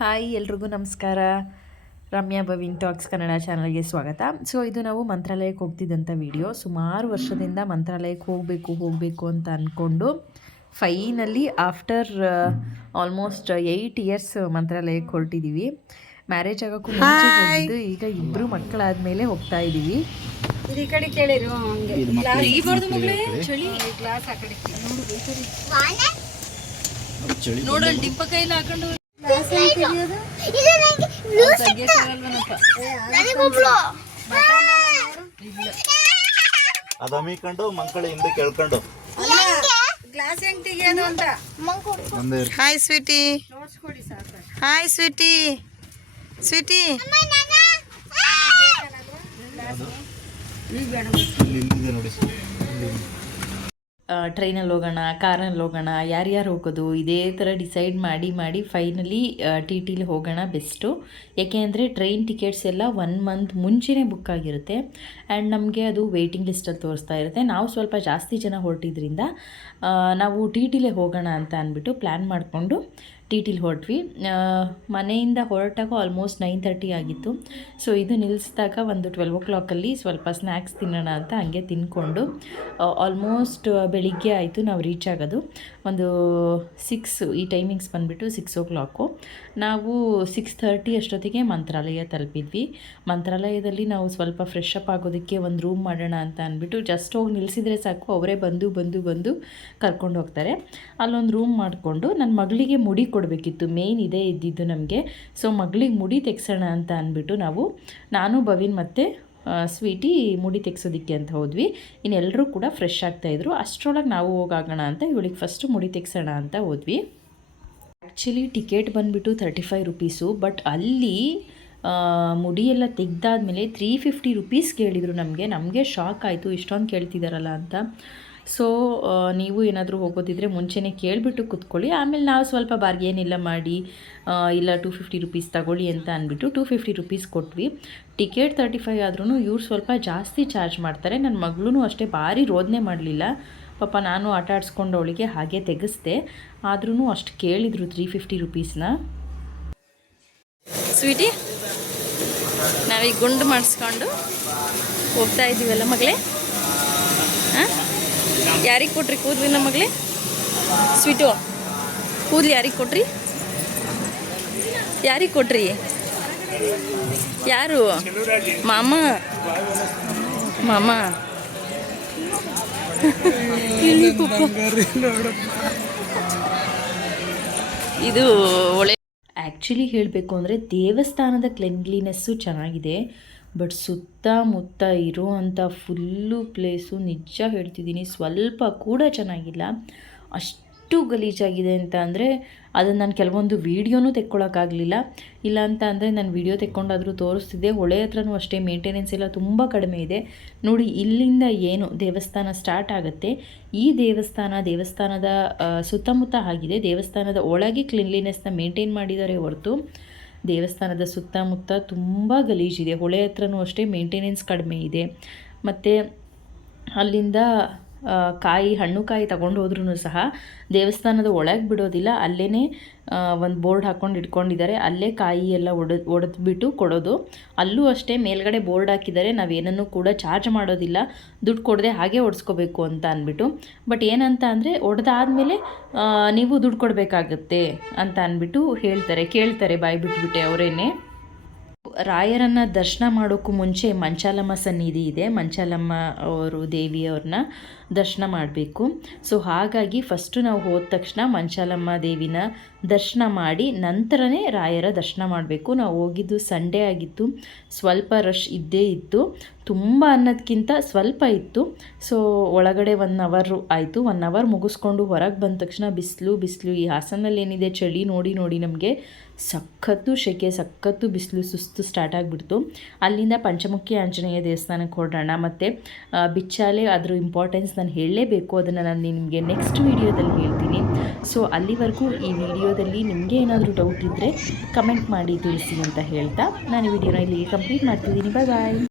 Hi ಎಲ್ರಿಗೂ ನಮಸ್ಕಾರ. Ramya ಬವಿನ್ tax Kannada ಚಾನಲ್ಗೆ ಸ್ವಾಗತ. ಸೊ ಇದು ನಾವು ಮಂತ್ರಾಲಯಕ್ಕೆ ಹೋಗ್ತಿದ್ದಂಥ ವಿಡಿಯೋ. ಸುಮಾರು ವರ್ಷದಿಂದ ಮಂತ್ರಾಲಯಕ್ಕೆ ಹೋಗಬೇಕು ಹೋಗಬೇಕು ಅಂತ ಅಂದ್ಕೊಂಡು finally after almost eight years ಮಂತ್ರಾಲಯಕ್ಕೆ ಹೊರಟಿದ್ದೀವಿ ಮ್ಯಾರೇಜ್ ಆಗೋಕ್ಕೂ ಮುಂಚೆ ಹೋಗಿದ್ದು ಈಗ ಇಬ್ಬರು ಮಕ್ಕಳಾದಮೇಲೆ ಹೋಗ್ತಾ ಇದ್ದೀವಿ ಇದು ಈ ಕಡೆ ಕೇಳಿರು ಡಿಂಪ ಕೈಲಿ ಹಾಕೊಂಡು ಗ್ಲಾಸ್ ಹೆಂಗ್ ತೆಗಿಯೋದು ಅದು ಅಮ್ಮಿಕೊಂಡು ಮಂಕಳಿ ಹಿಂದೆ ಕೇಳ್ಕೊಂಡು. ಗ್ಲಾಸ್ ಹೆಂಗ್ ತೆಗಿಯೋದು ಅಂತ. Hi Sweety. Hi Sweety. Sweety. ನೋಡಿ. ಇಲ್ಲಿ. ಟ್ರೈನಲ್ಲಿ ಹೋಗೋಣ ಕಾರಲ್ಲಿ ಹೋಗೋಣ, ಯಾರ್ಯಾರು ಹೋಗೋದು, ಇದೇ ಥರ ಡಿಸೈಡ್ ಮಾಡಿ ಮಾಡಿ ಫೈನಲಿ ಟಿ ಟಿಲಿ ಹೋಗೋಣ ಬೆಸ್ಟು ಯಾಕೆ ಅಂದರೆ ಟ್ರೈನ್ ಟಿಕೆಟ್ಸ್ ಎಲ್ಲ ಒನ್ ಮಂತ್ ಮುಂಚೆನೇ ಬುಕ್ ಆಗಿರುತ್ತೆ. ಆ್ಯಂಡ್ ನಮಗೆ ಅದು ವೆಯ್ಟಿಂಗ್ ಲಿಸ್ಟಲ್ಲಿ ತೋರಿಸ್ತಾ ಇರುತ್ತೆ. ನಾವು ಸ್ವಲ್ಪ ಜಾಸ್ತಿ ಜನ ಹೊರಟಿದ್ರಿಂದ ನಾವು ಟಿ ಟಿಲೇ ಹೋಗೋಣ ಅಂತ ಅಂದ್ಬಿಟ್ಟು ಪ್ಲ್ಯಾನ್ ಮಾಡಿಕೊಂಡು ಟಿ ಟಿಲಿ ಹೊರಟ್ವಿ ಮನೆಯಿಂದ ಹೊರಟಾಗ ಆಲ್ಮೋಸ್ಟ್ ನೈನ್ ತರ್ಟಿ ಆಗಿತ್ತು. ಸೊ ಇದು ನಿಲ್ಲಿಸಿದಾಗ ಒಂದು ಟ್ವೆಲ್ವ್ ಓ ಕ್ಲಾಕಲ್ಲಿ ಸ್ವಲ್ಪ ಸ್ನ್ಯಾಕ್ಸ್ ತಿನ್ನೋಣ ಅಂತ ಹಂಗೆ ತಿಂದ್ಕೊಂಡು ಆಲ್ಮೋಸ್ಟ್ ಬೆಳಿಗ್ಗೆ ಆಯಿತು ನಾವು ರೀಚ್ ಆಗೋದು. ಒಂದು ಸಿಕ್ಸ್ ಈ ಟೈಮಿಂಗ್ಸ್ ಬಂದುಬಿಟ್ಟು ಸಿಕ್ಸ್ ಓ ಕ್ಲಾಕು ನಾವು ಸಿಕ್ಸ್ ಥರ್ಟಿ ಅಷ್ಟೊತ್ತಿಗೆ ಮಂತ್ರಾಲಯ ತಲುಪಿದ್ವಿ. ಮಂತ್ರಾಲಯದಲ್ಲಿ ನಾವು ಸ್ವಲ್ಪ ಫ್ರೆಶ್ ಅಪ್ ಆಗೋದಕ್ಕೆ ಒಂದು ರೂಮ್ ಮಾಡೋಣ ಅಂತ ಅಂದ್ಬಿಟ್ಟು ಜಸ್ಟ್ ಹೋಗಿ ನಿಲ್ಲಿಸಿದ್ರೆ ಸಾಕು, ಅವರೇ ಬಂದು ಬಂದು ಬಂದು ಕರ್ಕೊಂಡು ಹೋಗ್ತಾರೆ. ಅಲ್ಲೊಂದು ರೂಮ್ ಮಾಡಿಕೊಂಡು ನನ್ನ ಮಗಳಿಗೆ ಮುಡಿ ಕೊಡಬೇಕಿತ್ತು. ಮೇನ್ ಇದೇ ಇದ್ದಿದ್ದು ನಮಗೆ. ಸೊ ಮಗಳಿಗೆ ಮುಡಿ ತೆಗ್ಸೋಣ ಅಂತ ಅಂದ್ಬಿಟ್ಟು ನಾವು, ನಾನು, ಭವಿನ್ ಮತ್ತು ಸ್ವೀಟಿ ಮುಡಿ ತೆಗ್ಸೋದಕ್ಕೆ ಅಂತ ಹೋದ್ವಿ. ಇನ್ನೆಲ್ಲರೂ ಕೂಡ ಫ್ರೆಶ್ ಆಗ್ತಾಯಿದ್ರು ಅಷ್ಟರೊಳಗೆ ನಾವು ಹೋಗಾಗೋಣ ಅಂತ ಇವಳಿಗೆ ಫಸ್ಟು ಮುಡಿ ತೆಗ್ಸೋಣ ಅಂತ ಹೋದ್ವಿ. ಆ್ಯಕ್ಚುಲಿ ಟಿಕೆಟ್ ಬಂದುಬಿಟ್ಟು ತರ್ಟಿ ಫೈವ್ ರುಪೀಸು, ಬಟ್ ಅಲ್ಲಿ ಮುಡಿಯೆಲ್ಲ ಮುಡಿ ಎಲ್ಲ ತೆಗ್ದಾದ್ಮೇಲೆ ತ್ರೀ ಫಿಫ್ಟಿ ರುಪೀಸ್ ಕೇಳಿದರು ನಮಗೆ. ನಮಗೆ ಶಾಕ್ ಆಯಿತು. ಇಷ್ಟೊಂದು ಕೇಳ್ತಿದ್ದಾರಲ್ಲ ಅಂತ. ಸೊ ನೀವು ಏನಾದರೂ ಹೋಗೋದಿದ್ರೆ ಮುಂಚೆನೇ ಕೇಳಿಬಿಟ್ಟು ಕೂತ್ಕೊಳ್ಳಿ. ಆಮೇಲೆ ನಾವು ಸ್ವಲ್ಪ ಬಾರ್ಗೇನ್ ಎಲ್ಲ ಮಾಡಿ ಇಲ್ಲ ಟೂ ಫಿಫ್ಟಿ ರುಪೀಸ್ ತಗೊಳ್ಳಿ ಅಂತ ಅಂದ್ಬಿಟ್ಟು ಟೂ ಫಿಫ್ಟಿ ರುಪೀಸ್ ಕೊಟ್ವಿ. ಟಿಕೆಟ್ ತರ್ಟಿ ಫೈವ್ ಆದ್ರೂ ಇವ್ರು ಸ್ವಲ್ಪ ಜಾಸ್ತಿ ಚಾರ್ಜ್ ಮಾಡ್ತಾರೆ. ನನ್ನ ಮಗಳೂ ಅಷ್ಟೇ ಭಾರಿ ರೋದನೆ ಮಾಡಲಿಲ್ಲ. ಪಾಪ ನಾನು ಆಟ ಆಡಿಸ್ಕೊಂಡು ಅವಳಿಗೆ ಹಾಗೆ ತೆಗೆಸ್ದೆ. ಆದ್ರೂ ಅಷ್ಟು ಕೇಳಿದರು ತ್ರೀ ಫಿಫ್ಟಿ ರುಪೀಸ್ನ ಸ್ವೀಟಿ ನಾವೀಗ ಗುಂಡು ಮಾಡಿಸ್ಕೊಂಡು ಹೋಗ್ತಾ ಇದ್ದೀವಲ್ಲ ಮಗಳೇ? ಯಾರಿಗೆ ಕೊಟ್ರಿ ಕೂದ್ಲಿನ ನಮಗ್ಲಿ ಸ್ವೀಟು ಕೂದ್ಲಿ ಯಾರಿಗೆ ಕೊಟ್ರಿ? ಯಾರಿಗೆ ಕೊಟ್ರಿ? ಯಾರು? ಮಾಮ? ಮಾಮ? ಇದು ಒಳ್ಳೆ ಆ್ಯಕ್ಚುಲಿ ಹೇಳಬೇಕು ಅಂದರೆ ದೇವಸ್ಥಾನದ ಕ್ಲೆನ್ಲಿನೆಸ್ಸು ಚೆನ್ನಾಗಿದೆ. ಬಟ್ ಸುತ್ತಮುತ್ತ ಇರುವಂಥ ಫುಲ್ಲು ಪ್ಲೇಸು ನಿಜ ಹೇಳ್ತಿದ್ದೀನಿ, ಸ್ವಲ್ಪ ಕೂಡ ಚೆನ್ನಾಗಿಲ್ಲ. ಅಷ್ಟು ಗಲೀಜಾಗಿದೆ ಅಂತ ಅಂದರೆ ಅದನ್ನು ನಾನು ಕೆಲವೊಂದು ವೀಡಿಯೋನೂ ತೆಕ್ಕೊಳ್ಳೋಕ್ಕಾಗಲಿಲ್ಲ ಇಲ್ಲ ಅಂತ ಅಂದರೆ ನಾನು ವೀಡಿಯೋ ತೆಕ್ಕೊಂಡಾದರೂ ತೋರಿಸ್ತಿದ್ದೆ. ಹೊಳೆ ಹತ್ರನೂ ಅಷ್ಟೇ ಮೇಂಟೆನೆನ್ಸ್ ಎಲ್ಲ ತುಂಬ ಕಡಿಮೆ ಇದೆ. ನೋಡಿ, ಇಲ್ಲಿಂದ ಏನು ದೇವಸ್ಥಾನ ಸ್ಟಾರ್ಟ್ ಆಗುತ್ತೆ. ಈ ದೇವಸ್ಥಾನ, ದೇವಸ್ಥಾನದ ಸುತ್ತಮುತ್ತ ಆಗಿದೆ. ದೇವಸ್ಥಾನದ ಒಳಗೆ ಕ್ಲೀನ್ಲಿನೆಸ್ನ ಮೇಂಟೈನ್ ಮಾಡಿದ್ದಾರೆ ಹೊರತು ದೇವಸ್ಥಾನದ ಸುತ್ತಮುತ್ತ ತುಂಬ ಗಲೀಜಿದೆ ಹೊಳೆ ಹತ್ರನೂ ಅಷ್ಟೇ ಮೇಂಟೆನೆನ್ಸ್ ಕಡಿಮೆ ಇದೆ. ಮತ್ತು ಅಲ್ಲಿಂದ ಕಾಯಿ, ಹಣ್ಣು ಕಾಯಿ ತಗೊಂಡು ಹೋದ್ರೂ ಸಹ ದೇವಸ್ಥಾನದ ಒಳಗೆ ಬಿಡೋದಿಲ್ಲ. ಅಲ್ಲೇ ಒಂದು ಬೋರ್ಡ್ ಹಾಕ್ಕೊಂಡು ಇಟ್ಕೊಂಡಿದ್ದಾರೆ. ಅಲ್ಲೇ ಕಾಯಿ ಎಲ್ಲ ಒಡೆದು ಒಡೆದ್ಬಿಟ್ಟು ಕೊಡೋದು. ಅಲ್ಲೂ ಅಷ್ಟೇ ಮೇಲ್ಗಡೆ ಬೋರ್ಡ್ ಹಾಕಿದ್ದಾರೆ. ನಾವೇನನ್ನು ಕೂಡ ಚಾರ್ಜ್ ಮಾಡೋದಿಲ್ಲ. ದುಡ್ಡು ಕೊಡದೆ ಹಾಗೆ ಒಡಿಸ್ಕೋಬೇಕು ಅಂತ ಅಂದ್ಬಿಟ್ಟು ಬಟ್ ಏನಂತ ಅಂದರೆ, ಒಡೆದಾದ್ಮೇಲೆ ನೀವು ದುಡ್ಡು ಕೊಡಬೇಕಾಗತ್ತೆ ಅಂತ ಅಂದ್ಬಿಟ್ಟು ಹೇಳ್ತಾರೆ, ಕೇಳ್ತಾರೆ ಬಾಯಿ ಬಿಟ್ಬಿಟ್ಟೆ ಅವರೇನೆ. ರಾಯರನ್ನು ದರ್ಶನ ಮಾಡೋಕ್ಕೂ ಮುಂಚೆ ಮಂಚಾಲಮ್ಮ ಸನ್ನಿಧಿ ಇದೆ. ಮಂಚಾಲಮ್ಮ ಅವರು ದೇವಿಯವ್ರನ್ನ ದರ್ಶನ ಮಾಡಬೇಕು. ಸೊ ಹಾಗಾಗಿ ಫಸ್ಟು ನಾವು ಹೋದ ತಕ್ಷಣ ಮಂಚಾಲಮ್ಮ ದೇವಿನ ದರ್ಶನ ಮಾಡಿ ನಂತರನೇ ರಾಯರ ದರ್ಶನ ಮಾಡಬೇಕು. ನಾವು ಹೋಗಿದ್ದು ಸಂಡೇ ಆಗಿತ್ತು. ಸ್ವಲ್ಪ ರಶ್ ಇದ್ದೇ ಇತ್ತು. ತುಂಬ ಅನ್ನೋದಕ್ಕಿಂತ ಸ್ವಲ್ಪ ಇತ್ತು. ಸೊ ಒಳಗಡೆ ಒನ್ ಅವರು ಆಯಿತು. ಒನ್ ಅವರ್ ಮುಗಿಸ್ಕೊಂಡು ಹೊರಗೆ ಬಂದ ತಕ್ಷಣ ಬಿಸಿಲು ಬಿಸಿಲು. ಈ ಹಾಸನಲ್ಲಿ ಏನಿದೆ ಚಳಿ ನೋಡಿ ನೋಡಿ ನಮಗೆ ಸಖತ್ತು ಶೆಕೆ, ಸಖತ್ತು ಬಿಸಿಲು ಸುಸ್ತು ಸ್ಟಾರ್ಟ್ ಆಗಿಬಿಡ್ತು. ಅಲ್ಲಿಂದ ಪಂಚಮುಖಿ ಆಂಜನೇಯ ದೇವಸ್ಥಾನಕ್ಕೆ ಹೊರಡೋಣ ಮತ್ತು ಬಿಚ್ಚಾಲೆ ಅದ್ರ ಇಂಪಾರ್ಟೆನ್ಸ್ ನಾನು ಹೇಳಲೇಬೇಕು. ಅದನ್ನು ನಾನು ನಿಮಗೆ ನೆಕ್ಸ್ಟ್ ವೀಡಿಯೋದಲ್ಲಿ ಹೇಳ್ತೀನಿ. ಸೊ ಅಲ್ಲಿವರೆಗೂ ಈ ವಿಡಿಯೋದಲ್ಲಿ ನಿಮಗೆ ಏನಾದರೂ ಡೌಟ್ ಇದ್ದರೆ ಕಮೆಂಟ್ ಮಾಡಿ ತಿಳಿಸಿ ಅಂತ ಹೇಳ್ತಾ. ನಾನು ಈ ವಿಡಿಯೋನ ಇಲ್ಲಿ ಕಂಪ್ಲೀಟ್ ಮಾಡ್ತಿದ್ದೀನಿ. ಬಾಯ್ ಬಾಯ್